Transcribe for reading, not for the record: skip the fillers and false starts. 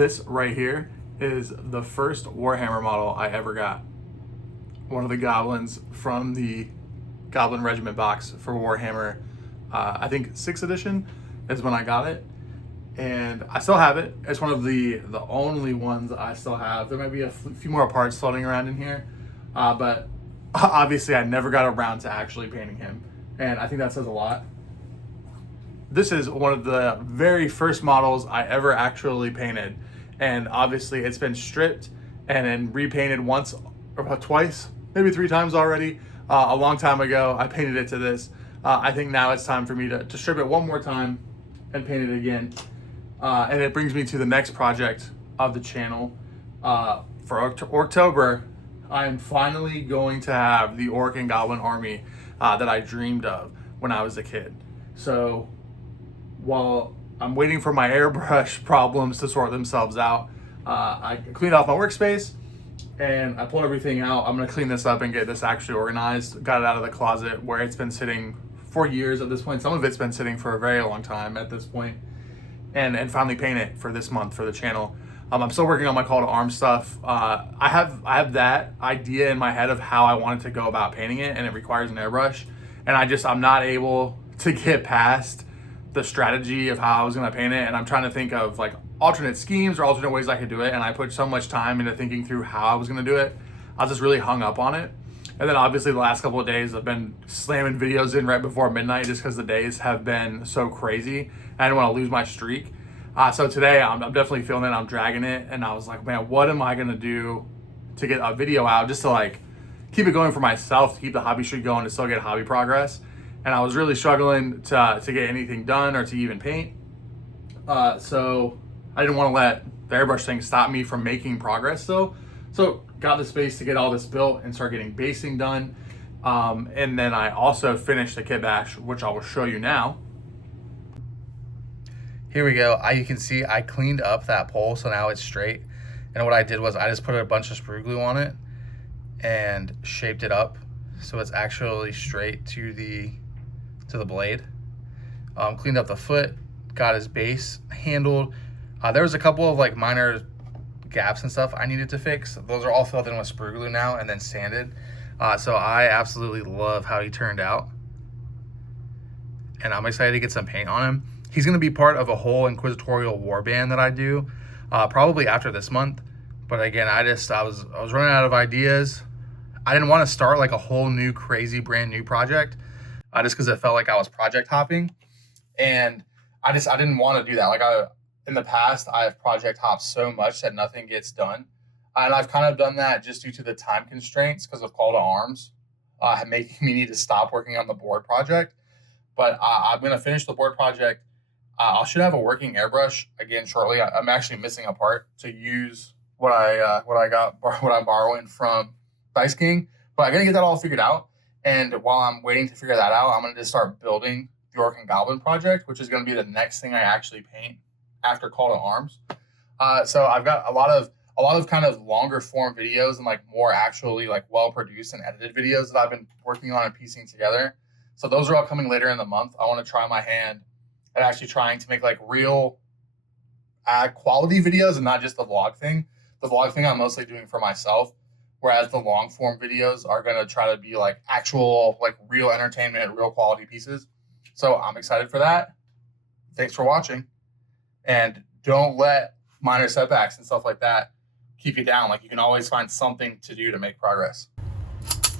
This right here is the first Warhammer model I ever got. One of the goblins from the Goblin regiment box for Warhammer. I think 6th edition is when I got it, and I still have it. It's one of the only ones I still have. There might be a few more parts floating around in here, but obviously I never got around to actually painting him, and I think that says a lot. This is one of the very first models I ever actually painted, and obviously it's been stripped and then repainted once or twice, maybe 3 times already. A long time ago I painted it to this. I think now it's time for me to strip it one more time and paint it again. And it brings me to the next project of the channel. For October, I am finally going to have the Orc and Goblin army that I dreamed of when I was a kid. So while I'm waiting for my airbrush problems to sort themselves out, I cleaned off my workspace and I pulled everything out. I'm gonna clean this up and get this actually organized. Got it out of the closet where it's been sitting for years at this point. Some of it's been sitting for a very long time at this point. And finally paint it for this month for the channel. I'm still working on my call to arms stuff. I have that idea in my head of how I wanted to go about painting it, and it requires an airbrush. And I'm not able to get past the strategy of how I was gonna paint it. And I'm trying to think of like alternate schemes or alternate ways I could do it. And I put so much time into thinking through how I was gonna do it. I was just really hung up on it. And then obviously the last couple of days I've been slamming videos in right before midnight just because the days have been so crazy. I didn't want to lose my streak. So today I'm definitely feeling it, I'm dragging it. And I was like, man, what am I gonna do to get a video out just to like keep it going for myself, to keep the hobby streak going, to still get hobby progress. And I was really struggling to get anything done or to even paint. So I didn't want to let the airbrush thing stop me from making progress though. So got the space to get all this built and start getting basing done. And then I also finished the kitbash, which I will show you now. Here we go. You can see I cleaned up that pole, so now it's straight. And what I did was I just put a bunch of sprue glue on it and shaped it up so it's actually straight to the blade. Cleaned up the foot, got his base handled. There was a couple of like minor gaps and stuff I needed to fix. Those are all filled in with sprue glue now and then sanded. So I absolutely love how he turned out, and I'm excited to get some paint on him. He's going to be part of a whole Inquisitorial warband that I do probably after this month. But again, I was running out of ideas. I didn't want to start like a whole new crazy brand new project just because it felt like I was project hopping, and I didn't want to do that. Like in the past, I have project hopped so much that nothing gets done. And I've kind of done that just due to the time constraints because of call to arms, making me need to stop working on the board project. But I'm going to finish the board project. I should have a working airbrush again shortly. I'm actually missing a part to use what I'm borrowing from Dice King. But I'm going to get that all figured out. And while I'm waiting to figure that out, I'm going to just start building the Orc and Goblin project, which is going to be the next thing I actually paint after call to arms. So I've got a lot of kind of longer form videos and like more actually like well produced and edited videos that I've been working on and piecing together. So those are all coming later in the month. I want to try my hand at actually trying to make like real quality videos and not just the vlog thing. The vlog thing I'm mostly doing for myself, whereas the long form videos are going to try to be like actual, like real entertainment, real quality pieces. So I'm excited for that. Thanks for watching. And don't let minor setbacks and stuff like that keep you down. Like you can always find something to do to make progress.